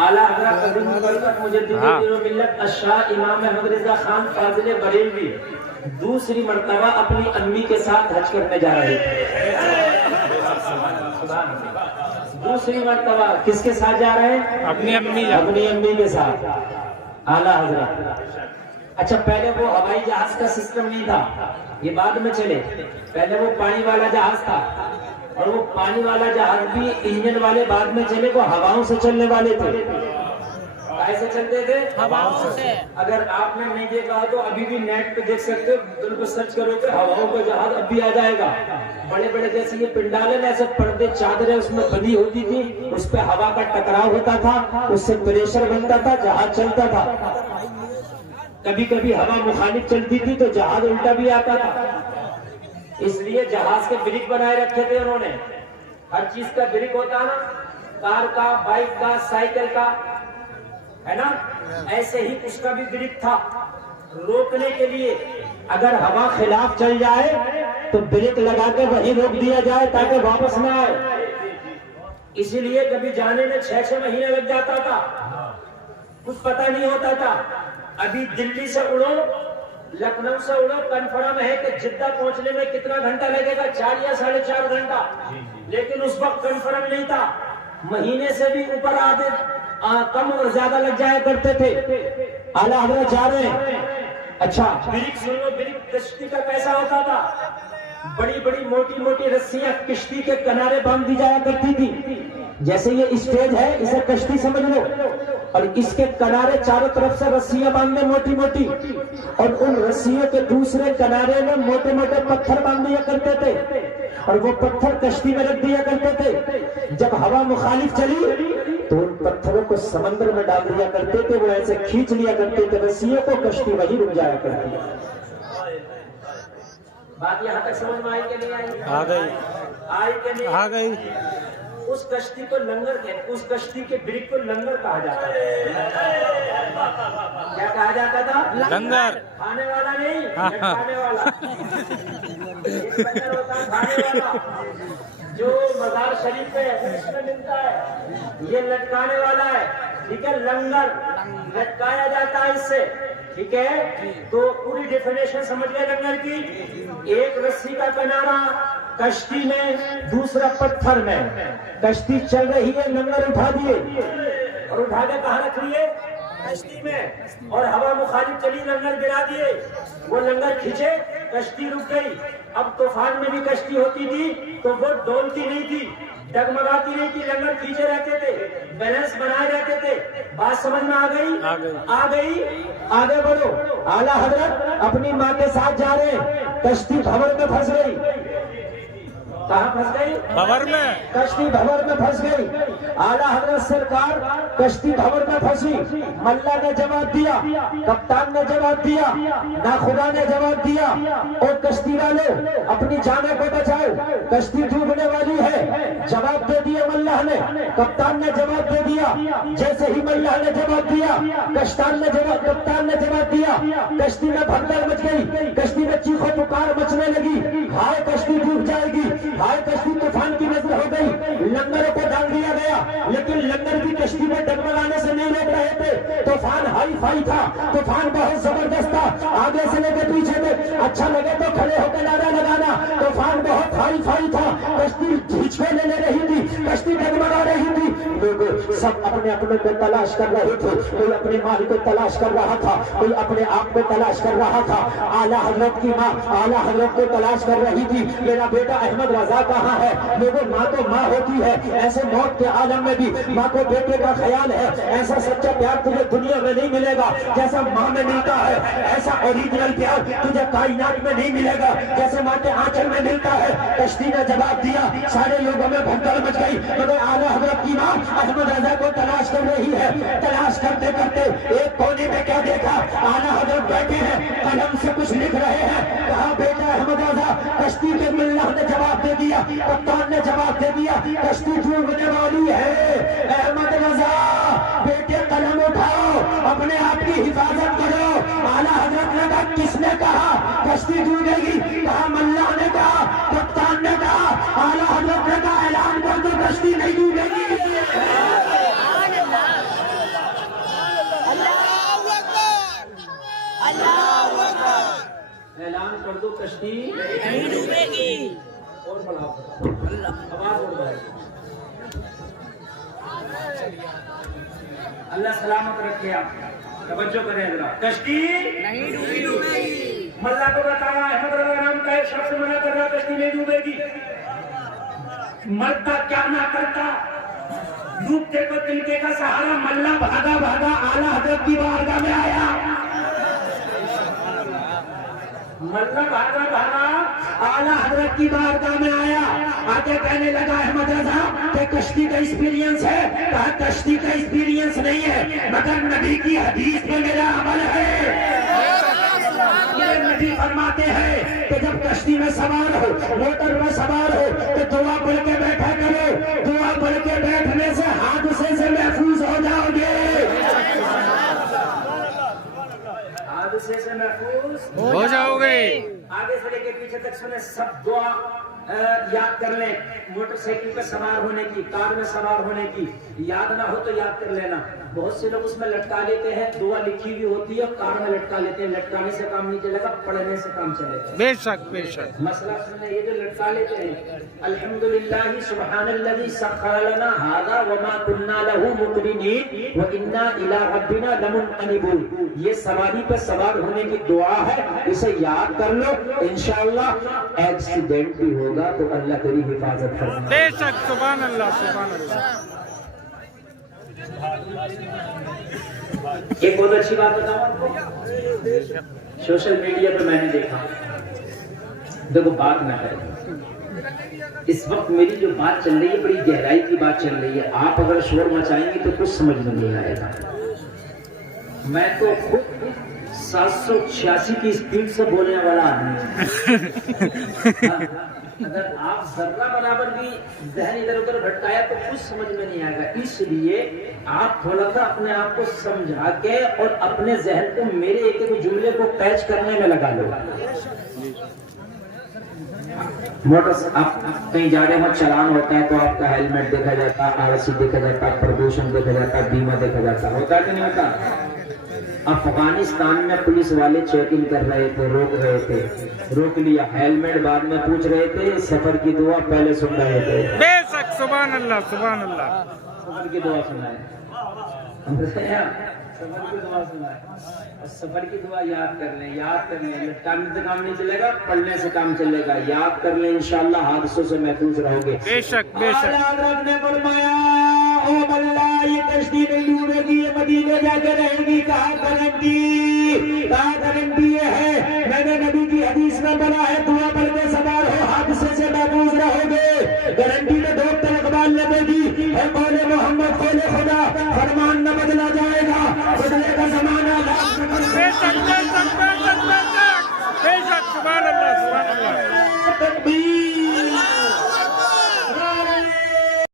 اعلیٰ حضرت قدیم برکت مجدد دین و ملت الشاہ امام احمد رضا خان فاضل بریلوی دوسری مرتبہ اپنی امی کے ساتھ حج کرنے جا رہے تھے. دوسری مرتبہ کس کے ساتھ جا رہے ہیں؟ اپنی امی کے ساتھ اعلیٰ حضرت. اچھا پہلے وہ ہوائی جہاز کا سسٹم نہیں تھا، یہ بعد میں چلے. پہلے وہ پانی والا جہاز تھا، اور وہ پانی والا جہاز بھی انجن والے بعد میں چلے، وہ ہواؤں سے چلنے والے تھے. کیسے چلتے تھے؟ ہواؤں سے. اگر آپ نے نہیں دیکھا تو ابھی بھی نیٹ پہ دیکھ سکتے ہو، ان کو سرچ کرو کہ ہواؤں کا جہاز اب بھی آ جائے گا. بڑے بڑے جیسے یہ پنڈالے ایسے پردے چادریں اس میں بندھی ہوتی تھی، اس پہ ہوا کا ٹکراؤ ہوتا تھا، اس سے پریشر بنتا تھا، جہاز چلتا تھا. کبھی کبھی ہوا مخالف چلتی تھی تو جہاز الٹا بھی آتا تھا. اس لیے جہاز کے بریک بنائے رکھے تھے انہوں نے. ہر چیز کا بریک ہوتا نا، کار کا، بائک کا، سائیکل کا، ہے نا، ایسے ہی اس کا بھی بریک تھا روکنے کے لیے. اگر ہوا خلاف چل جائے تو بریک لگا کے وہیں روک دیا جائے تاکہ واپس نہ آئے. اسی لیے کبھی جانے میں 6 مہینے لگ جاتا تھا، کچھ پتہ نہیں ہوتا تھا. ابھی دلی سے اڑو، لکھنؤ سے اڑو، کنفرم ہے کہ جدہ پہنچنے میں کتنا گھنٹہ لگے گا؟ 4 یا 4.5 گھنٹہ. لیکن اس وقت کنفرم نہیں تھا، مہینے سے بھی اوپر آدھے کم اور زیادہ لگ جایا کرتے تھے. اعلیٰ حضرت جا رہے ہیں. اچھا بریک سن لو، بریک کشتی کا کیسا ہوتا تھا؟ بڑی بڑی موٹی موٹی رسیاں کشتی کے کنارے باندھ دی جایا کرتی تھی. جیسے یہ اسٹیج ہے، اسے کشتی سمجھ لو، اور اس کے کنارے چاروں طرف سے رسیاں باندھے موٹی موٹی، اور ان رسیوں کے دوسرے کنارے میں موٹے موٹے پتھر باندھ دیا کرتے تھے، اور وہ پتھر کشتی میں رکھ دیا کرتے تھے. جب ہوا مخالف چلی تو ان پتھروں کو سمندر میں ڈال دیا کرتے تھے، وہ ایسے کھینچ لیا کرتے تھے رسیوں کو، کشتی وہی رک جایا کرتی. بات یہاں تک سمجھ میں آئی کہ نہیں آئی؟ آ گئی. آئی کہ نہیں آ گئی. اس کشتی کو لنگر کہتے، اس کشتی کے بریک کو لنگر کہا جاتا ہے. کیا کہا جاتا تھا؟ لنگر. کھانے والا نہیں، لٹکانے والا. ایک لنگر ہوتا ہے کھانے والا، جو مزار شریف پہ اس میں ملتا ہے. یہ لٹکانے والا ہے، ٹھیک ہے. لنگر لٹکایا جاتا ہے اس سے، ٹھیک ہے. تو پوری ڈیفینیشن سمجھ گئے لنگر کی؟ ایک رسی کا کنارا کشتی میں، دوسرا پتھر میں. کشتی چل رہی ہے، لنگر اٹھا دیے، اور اٹھا کے کہاں رکھ لیے؟ کشتی میں. اور ہوا مخالف چلی، لنگر گرا دیے. وہ لنگر کھینچے، کشتی رک گئی. اب طوفان میں بھی کشتی ہوتی تھی تو وہ ڈولتی نہیں تھی، ڈگمگاتی نہیں تھی، لنگر کھینچے رہتے تھے، بیلنس بنائے رہتے تھے. بات سمجھ میں آ گئی؟ آ گئی. آگے بڑھو. اعلیٰ حضرت اپنی ماں کے ساتھ جا رہے ہیں، کشتی بھنور میں پھنس گئی. کہاں پھنس گئی؟ بھنور میں. کشتی بھنور میں پھنس گئی. اعلیٰ حضرت سرکار کشتی بھنور میں پھنسی. ملا نے جواب دیا، کپتان نے جواب دیا، ناخدا نے جواب دیا، اور کشتی والے اپنی جانیں کو بچاؤ، کشتی ڈوبنے والی ہے. جواب دے دیا ملا نے، کپتان نے جواب دے دیا. جیسے ہی ملا نے جواب دیا، کپتان نے جواب دیا، کشتی میں بھگدڑ مچ گئی. کشتی میں چیخو پکار مچنے لگی، ہائے کشتی ڈوب جائے گی، ہائے کشتی طوفان کی نظر ہو گئی. لنگروں کو ڈال دیا گیا، لیکن لنگر بھی کشتی میں ڈگمگانے سے نہیں روک رہے تھے. طوفان ہائی فائی تھا، طوفان بہت زبردست تھا، آگے سے لے کے پیچھے میں. اچھا لگے تو کھڑے ہو کے نعرہ لگانا. طوفان بہت ہائی فائی تھا، کشتی کھینچے لے رہی تھی، کشتی ڈگمگا رہی تھی. لوگ سب اپنے اپنے کو تلاش کر رہے تھے. کوئی اپنے مال کو تلاش کر رہا تھا، کوئی اپنے آپ کو تلاش کر رہا تھا. اعلیٰ حضرت کی ماں اعلیٰ حضرت کو تلاش کر رہی تھی، میرا بیٹا احمد رضا کہاں ہے؟ لوگوں ماں تو ماں ہوتی ہے، ایسے موت کے عالم میں بھی ماں کو بیٹے کا خیال ہے. ایسا سچا پیار تجھے دنیا میں نہیں ملے گا جیسا ماں میں ملتا ہے. ایسا اوریجنل پیار تجھے کائنات میں نہیں ملے گا جیسے ماں کے آنچل میں ملتا ہے. کشتی نے جواب دیا، سارے لوگوں میں بھگدڑ مچ گئی، مگر اعلیٰ حضرت کی ماں احمد رضا کو تلاش کر رہی ہے. تلاش کرتے کرتے ایک کونے میں کیا دیکھا؟ اعلیٰ حضرت بیٹھے ہیں، قلم سے کچھ لکھ رہے ہیں. کہا بیٹا احمد رضا، کشتی کے ملا نے جواب دے دیا، کپتان نے جواب دے دیا، کشتی ڈوبنے والی ہے. احمد رضا بیٹے قلم اٹھاؤ، اپنے آپ کی حفاظت کرو. اعلیٰ حضرت نے کہا کس نے کہا کشتی ڈوبے گی؟ کہا ملا نے کہا، کپتان نے کہا. اعلیٰ حضرت نے کہا اعلان کر دو کشتی نہیں ڈوبے گی. اللہ سلامت رکھے آپ. توجہ کریں ذرا. کشتی نہیں ڈوبی. ملا کو بتایا احمد رضا نام کا ایک شخص منع کر رہا کشتی نہیں ڈوبے گی. مرتا کیا نہ کرتا, ڈوبتے کو تنکے کا سہارا. ملا بھاگا بھاگا اعلیٰ حضرت کی بارگاہ میں آیا. ملا بھاگا بھاگا اعلیٰ حضرت کی بارگاہ میں آیا. آگے کہنے لگا احمد رضا کہ کشتی کا ایکسپیرینس ہے. کہا کشتی کا ایکسپیرینس نہیں ہے مگر نبی کی حدیث میں میرا عمل ہے. یہ نبی فرماتے ہیں کہ جب کشتی میں سوار ہو, موٹر میں سوار ہو تو دعا پڑھ کے بیٹھا کرو. دعا پڑھ کے بیٹھنے سے حادثے سے محفوظ ہو جاؤ گے. حادثے سے محفوظ ہو جاؤ گے. آگے سے لے کے پیچھے تک سنے سب دعا یاد کر لیں. موٹر سائیکل پہ سوار ہونے کی, کار میں سوار ہونے کی یاد نہ ہو تو یاد کر لینا. بہت سے لوگ اس میں لٹکا لیتے ہیں, دعا لکھی ہوئی ہوتی ہے اور کار میں لٹکا لیتے ہیں. لٹکانے سے کام نہیں چلے گا, پڑھنے سے کام چلے گا. بے شک بے شک. مسئلہ سنیں, یہ جو لٹکا لیتے ہیں الحمدللہ سبحان الذی سخر لنا ھذا وما كنا له مقرنین وانا الی ربنا لمنقلبون, یہ سواری پہ سوار ہونے کی دعا ہے. اسے یاد کر لو, انشاءاللہ ایکسیڈنٹ بھی ہوگا تو اللہ تیری حفاظت کرے. بے شک. سبحان اللہ سبحان اللہ. ایک بہت اچھی بات بتاؤں آپ کو, سوشل میڈیا پہ میں نے دیکھا. دیکھو بات نہ کریں, اس وقت میری جو بات چل رہی ہے بڑی گہرائی کی بات چل رہی ہے. آپ اگر شور مچائیں گے تو کچھ سمجھ میں نہیں آئے گا. میں تو خود 786 کی اسپیڈ سے بولنے والا آدمی. اگر آپ ذرہ برابر بھی ذہن ادھر ادھر بھٹکایا تو کچھ سمجھ میں نہیں آئے گا. اس لیے آپ تھوڑا سا اپنے آپ کو سمجھا کے اور اپنے ذہن کو میرے ایک ایک جملے کو کیچ کرنے میں لگا لو. موٹر آپ کہیں جا رہے ہو, چلان ہوتا ہے تو آپ کا ہیلمٹ دیکھا جاتا, RC دیکھا جاتا, پردوشن دیکھا جاتا, بیمہ دیکھا جاتا. ہوتا کہ نہیں ہوتا؟ افغانستان میں پولیس والے چیکنگ کر رہے تھے, روک رہے تھے, روک لیا. ہیلمٹ بعد میں پوچھ رہے تھے, سفر کی دعا پہلے سن رہے تھے. بے شک. سبحان اللہ سبحان اللہ. سفر کی دعا سنائے, سفر کی دعا سنائے. سفر کی دعا یاد کر لیں, یاد کر لیں. لٹکانے سے کام نہیں چلے گا, پڑھنے سے کام چلے گا. یاد کر لیں, انشاءاللہ حادثوں سے محفوظ رہو گے. بے شک بے شک. حضرت نے فرمایا او اللہ یہ کشتی نہیں ڈوبے گی, یہ مدینے جا کے رہے گی. کہا گارنٹی, کہا گارنٹی یہ ہے, میں نے نبی کی حدیث میں پڑھا ہے دعا پڑھ کے سوار ہو حادثے سے محفوظ رہو گے. گارنٹی